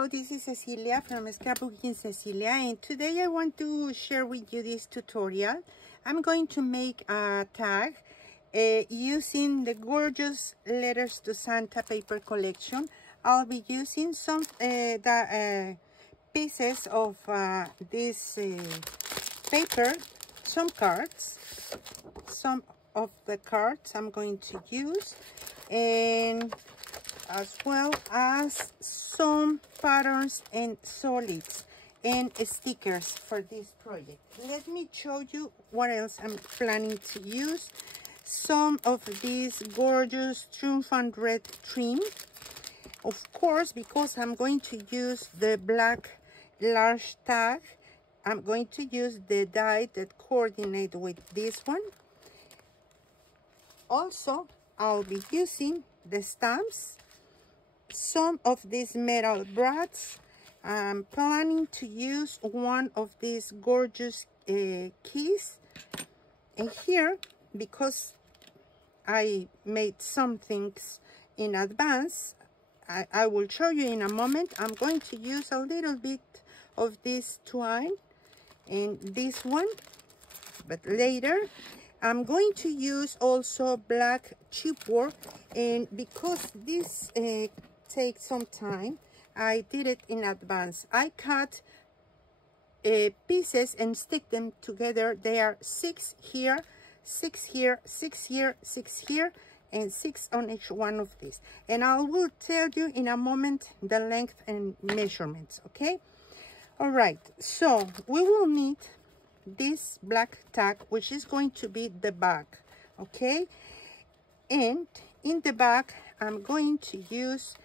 Hello, this is Cecilia from Scrapbooking Cecilia, and today I want to share with you this tutorial. I'm going to make a tag using the gorgeous Letters to Santa paper collection. I'll be using some pieces of this paper, some cards, some of the cards I'm going to use, and as well as some patterns and solids and stickers for this project. Let me show you what else I'm planning to use. Some of this gorgeous triumphant red trim. Of course, because I'm going to use the black large tag, I'm going to use the die that coordinate with this one. Also, I'll be using the stamps, some of these metal brads. I'm planning to use one of these gorgeous keys. And here, because I made some things in advance, I will show you in a moment. I'm going to use a little bit of this twine and this one, but later I'm going to use also black chipboard, and because this takes some time, I did it in advance. I cut pieces and stick them together. They are 6 here, 6 here, 6 here, 6 here, and 6 on each one of these. And I will tell you in a moment the length and measurements, okay? All right, so we will need this black tag, which is going to be the back, okay? And in the back, I'm going to use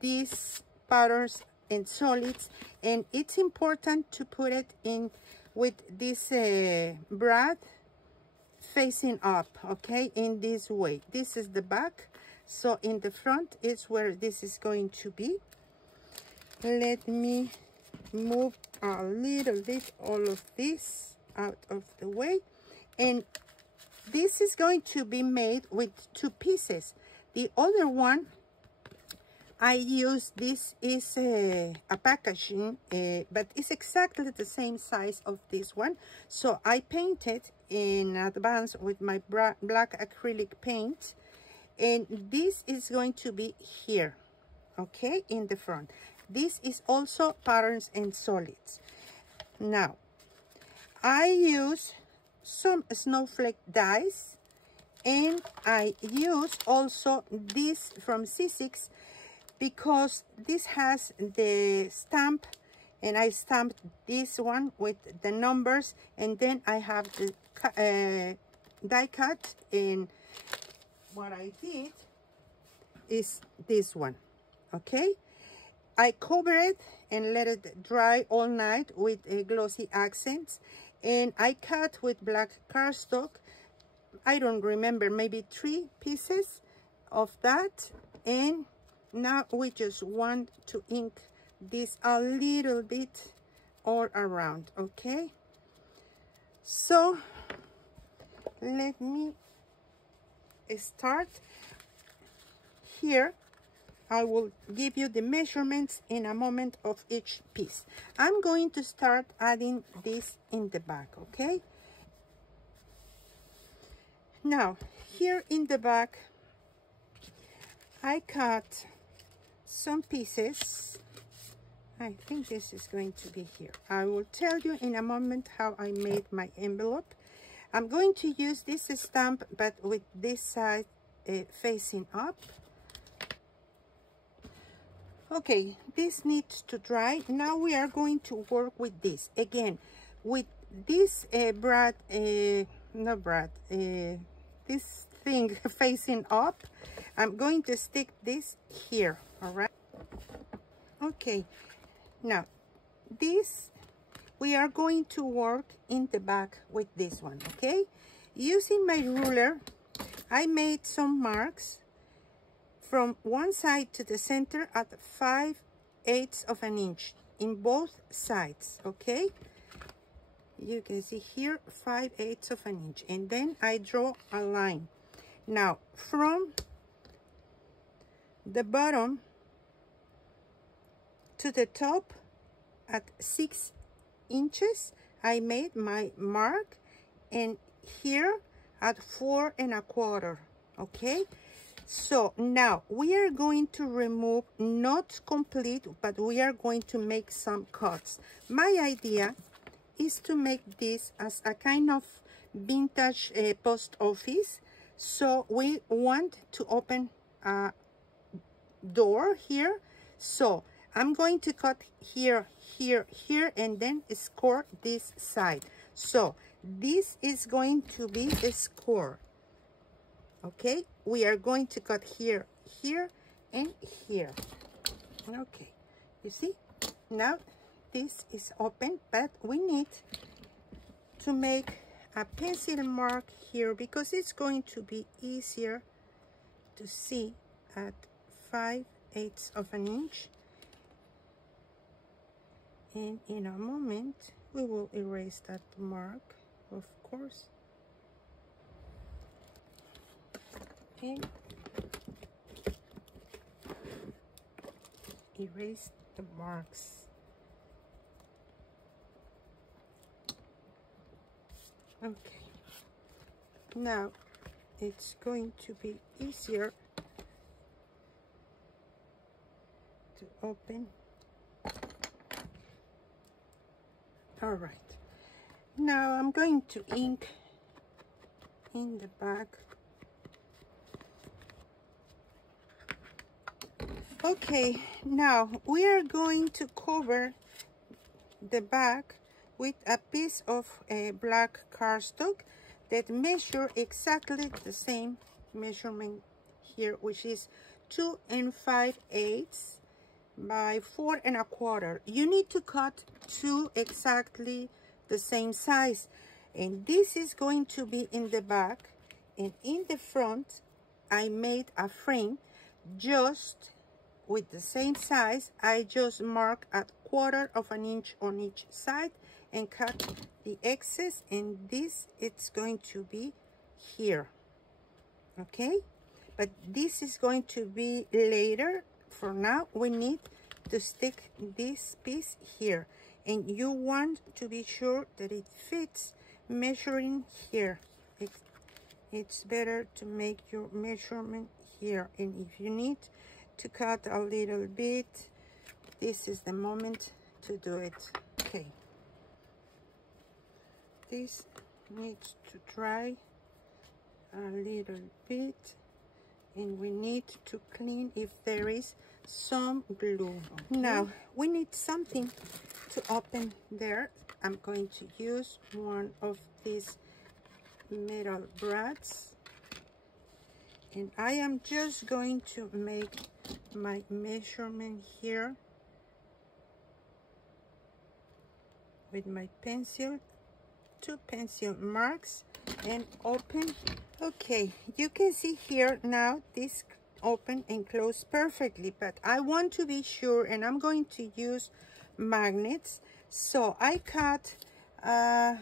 these patterns and solids, and it's important to put it in with this brad facing up, okay, in this way. This is the back, so in the front is where this is going to be. Let me move a little bit all of this out of the way, and this is going to be made with 2 pieces. The other one I use, this is a packaging, but it's exactly the same size of this one. So I painted in advance with my black acrylic paint, and this is going to be here, okay, in the front. This is also patterns and solids. Now, I use some snowflake dies, and I use also this from C6 because this has the stamp, and I stamped this one with the numbers, and then I have the die cut, and what I did is this one, okay? I cover it and let it dry all night with glossy accents, and I cut with black cardstock. I don't remember, maybe 3 pieces of that, and now we just want to ink this a little bit all around, okay? So let me start here. I will give you the measurements in a moment of each piece. I'm going to start adding this in the back, okay? Now, here in the back, I cut some pieces. I think this is going to be here. I will tell you in a moment how I made my envelope. I'm going to use this stamp, but with this side facing up. Okay, this needs to dry. Now we are going to work with this. Again, with this this thing facing up, I'm going to stick this here, all right? Okay, now this, we are going to work in the back with this one, okay? Using my ruler, I made some marks from one side to the center at 5/8 of an inch in both sides, okay? You can see here 5/8 of an inch, and then I draw a line. Now from the bottom to the top at 6 inches. I made my mark, and here at 4 1/4. Okay, so now we are going to remove, not complete, but we are going to make some cuts. My idea is to make this as a kind of vintage post office. So we want to open a door here. So I'm going to cut here, here, here, and then score this side. So this is going to be the score. Okay, we are going to cut here, here, and here. Okay, you see, now this is open, but we need to make a pencil mark here because it's going to be easier to see at 5/8 of an inch. And in a moment we will erase that mark, of course, and erase the marks. Okay, now it's going to be easier to open. All right, now I'm going to ink in the back. Okay, now we are going to cover the back with a piece of black cardstock that measure exactly the same measurement here, which is 2 5/8 by 4 1/4. You need to cut two exactly the same size, and this is going to be in the back, and in the front I made a frame just with the same size. I just mark at 1/4 of an inch on each side and cut the excess, and this it's going to be here. Okay, but this is going to be later. For now we need to stick this piece here, and you want to be sure that it fits measuring here. It's better to make your measurement here, and if you need to cut a little bit, this is the moment to do it. Okay, this needs to dry a little bit, and we need to clean if there is some glue. Okay. Now we need something to open there. I'm going to use one of these metal brads, and I am just going to make my measurement here with my pencil, 2 pencil marks, and open. Okay, you can see here now this open and close perfectly, but I want to be sure, and I'm going to use magnets. So I cut a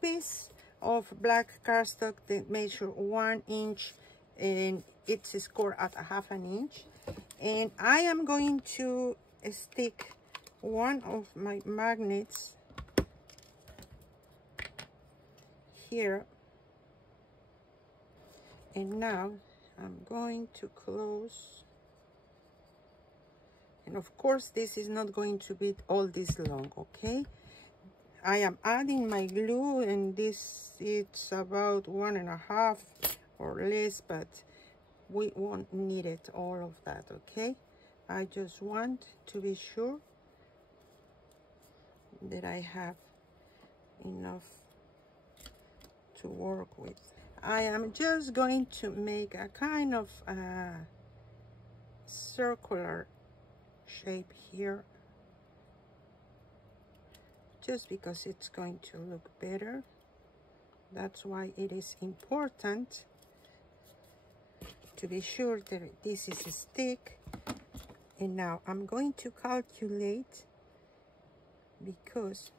piece of black cardstock that measure 1 inch, and it's scored at 1/2 an inch, and I am going to stick one of my magnets here, and now I'm going to close, and of course this is not going to be all this long. Okay, I am adding my glue, and this it's about 1 1/2 or less, but we won't need it all of that. Okay, I just want to be sure that I have enough to work with. I am just going to make a kind of circular shape here, just because it's going to look better. That's why it is important to be sure that this is a stick. And now I'm going to calculate, because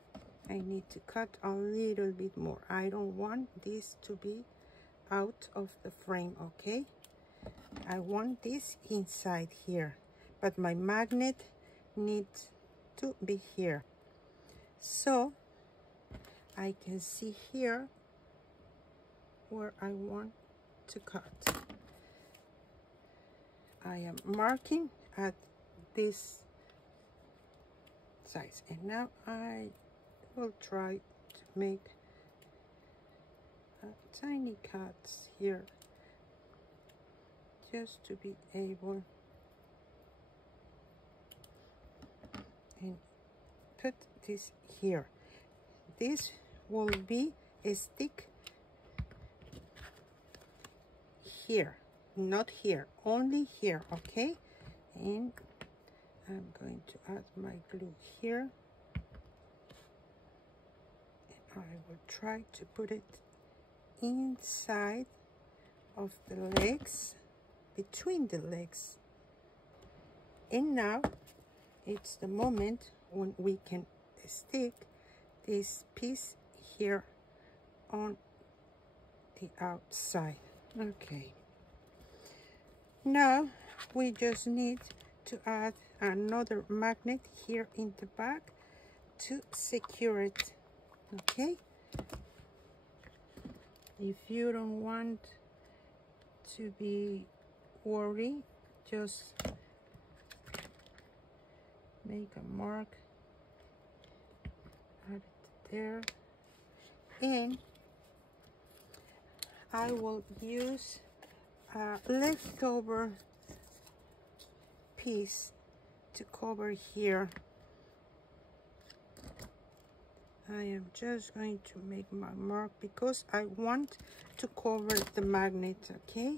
I need to cut a little bit more. I don't want this to be out of the frame. Okay, I want this inside here, but my magnet needs to be here. So I can see here where I want to cut. I am marking at this size, and now I will try to make tiny cuts here, just to be able and put this here. This will be a stick here, not here, only here, okay? And I'm going to add my glue here, and I will try to put it inside of the legs, between the legs. And now it's the moment when we can stick this piece here on the outside. Okay, now we just need to add another magnet here in the back to secure it. Okay, if you don't want to be worried, just make a mark, add it there, and I will use a leftover piece to cover here. I am just going to make my mark because I want to cover the magnet, okay?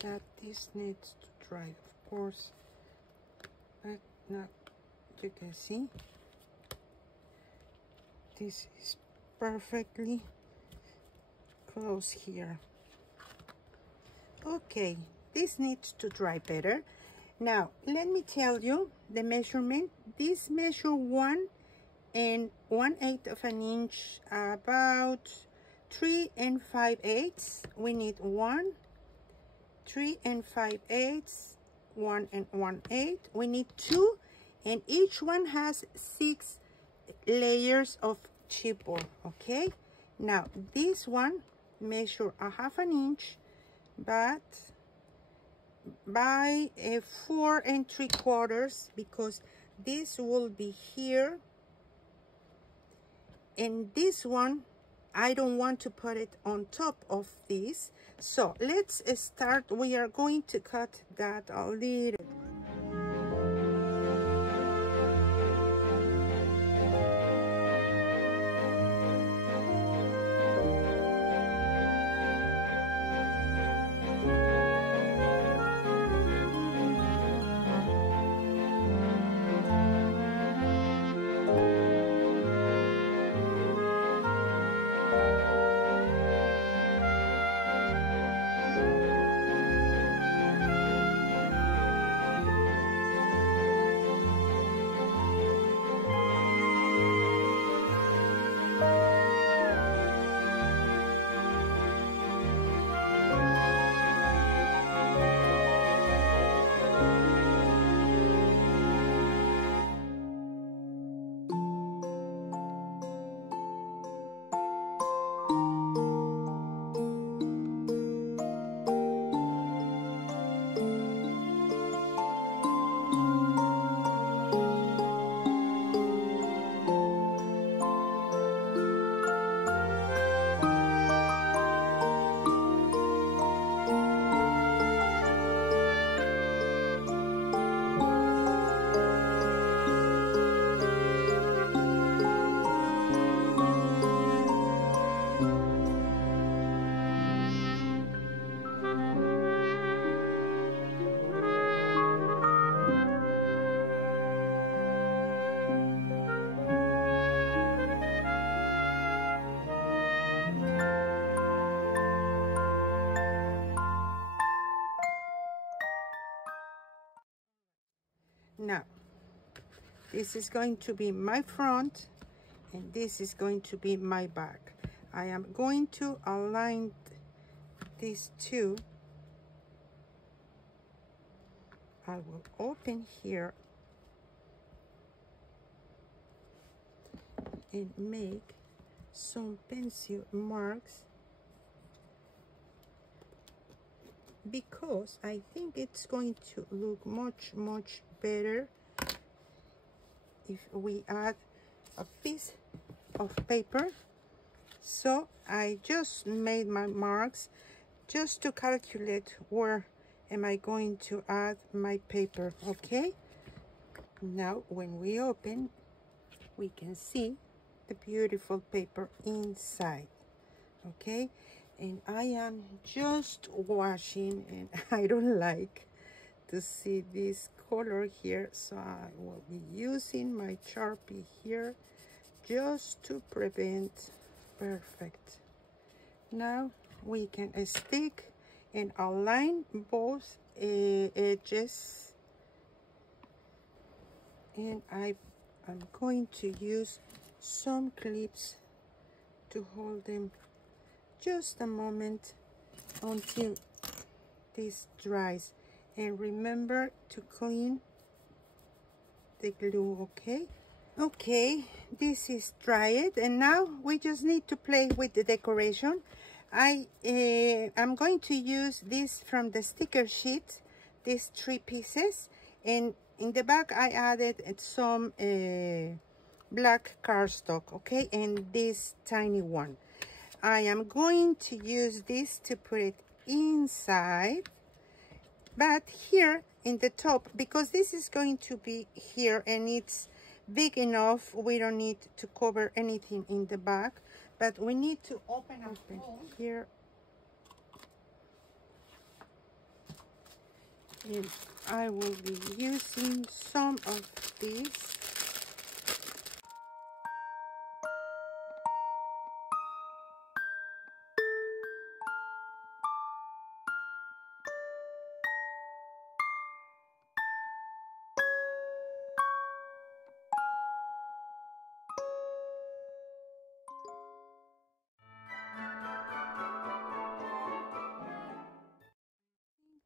That this needs to dry, of course, but now you can see this is perfectly close here. Okay, this needs to dry better. Now let me tell you the measurement. This measure 1 1/8 of an inch, about 3 5/8. We need 1, 3 5/8, 1 1/8. We need 2, and each one has 6 layers of chipboard. Okay, now this one measure 1/2 inch, but by 4 3/4, because this will be here, and this one I don't want to put it on top of this. So let's start. We are going to cut that a little. Now, this is going to be my front, and this is going to be my back. I am going to align these two. I will open here and make some pencil marks, because I think it's going to look much better if we add a piece of paper. So I just made my marks just to calculate where am I going to add my paper. Okay, now when we open, we can see the beautiful paper inside. Okay, and I am just washing, and I don't like to see this color here, so I will be using my Sharpie here just to prevent. Perfect. Now we can stick and align both edges, and I'm going to use some clips to hold them just a moment until this dries. And remember to clean the glue. Okay, this is dried, and now we just need to play with the decoration. I'm going to use this from the sticker sheet, these 3 pieces, and in the back I added some black cardstock, okay, and this tiny one. I am going to use this to put it inside, but here in the top, because this is going to be here and it's big enough, we don't need to cover anything in the back, but we need to open up here, and I will be using some of this.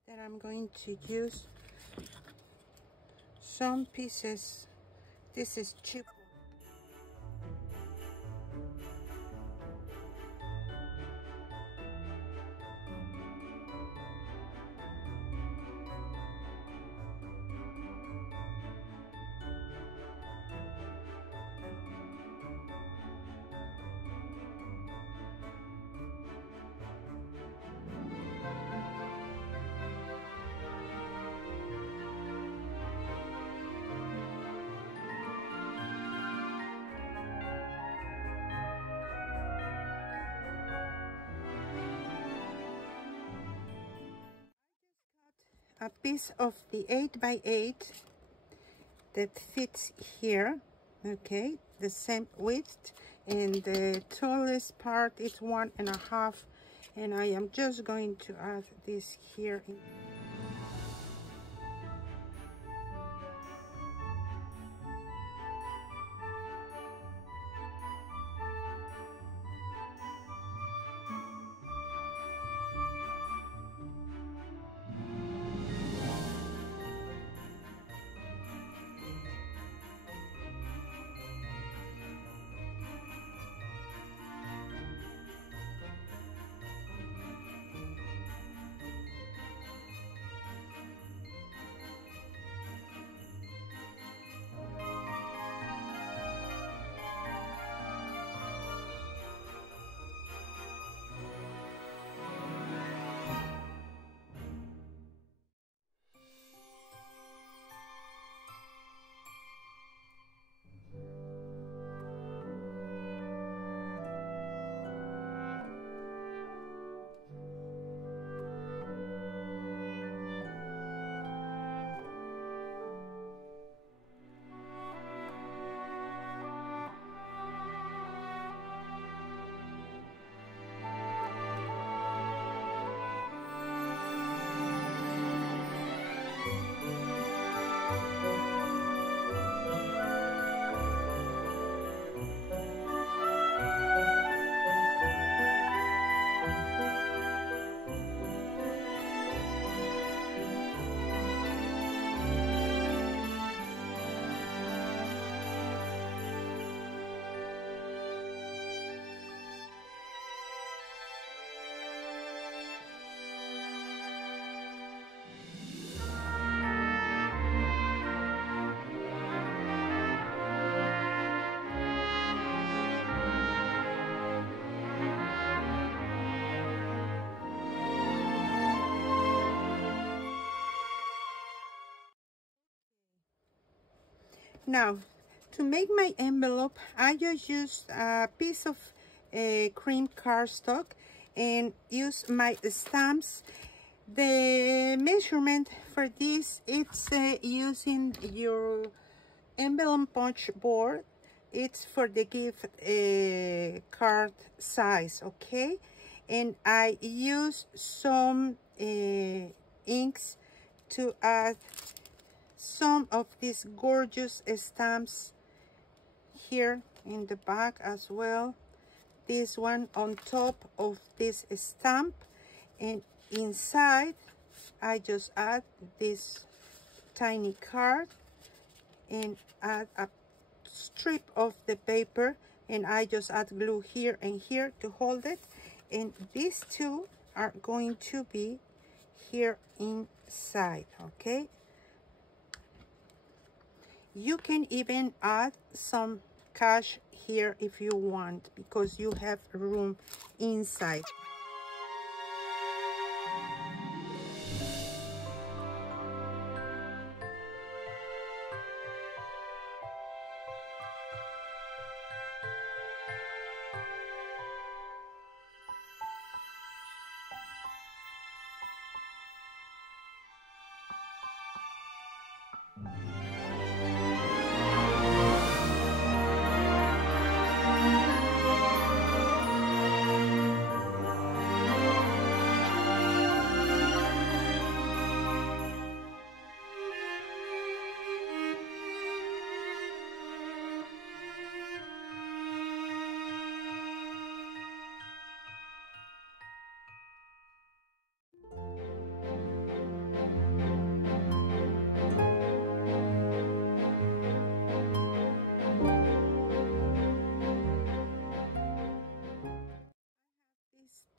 That I'm going to use some pieces. This is cheap. A piece of the 8x8 that fits here, okay, the same width, and the tallest part is 1.5, and I am just going to add this here. Now, to make my envelope, I just used a piece of cream cardstock and use my stamps. The measurement for this, it's using your envelope punch board. It's for the gift card size, okay? And I use some inks to add some of these gorgeous stamps here in the back as well. This one on top of this stamp, and inside I just add this tiny card and add a strip of the paper, and I just add glue here and here to hold it, and these two are going to be here inside, okay? You can even add some cash here if you want, because you have room inside.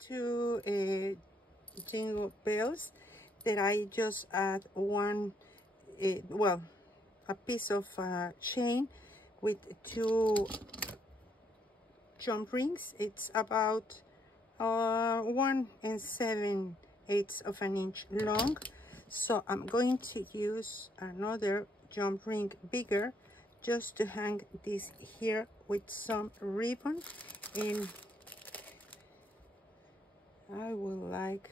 Two jingle bells that I just add one, well, a piece of chain with two jump rings. It's about 1 7/8 of an inch long. So I'm going to use another jump ring bigger just to hang this here with some ribbon, and I will like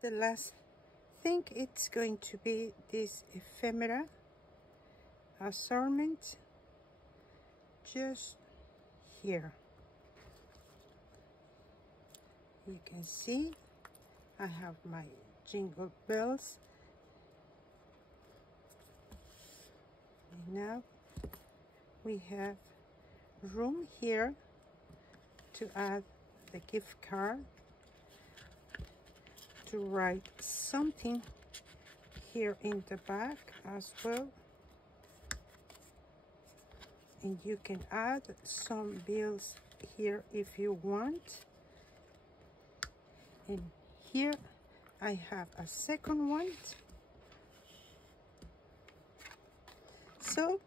the last thing. It's going to be this ephemera assortment just here. You can see I have my jingle bells, and now we have room here to add the gift card, to write something here in the back as well, and you can add some bills here if you want. And here I have a second one. So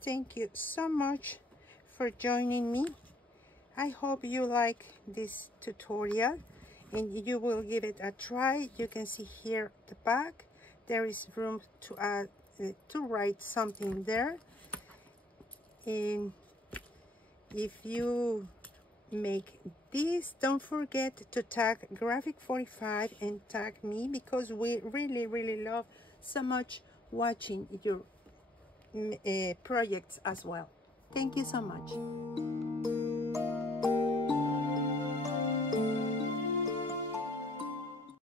thank you so much for joining me. I hope you like this tutorial and you will give it a try. You can see here at the back there is room to add to write something there. And if you make this, don't forget to tag Graphic45 and tag me, because we really love so much watching your projects as well. Thank you so much.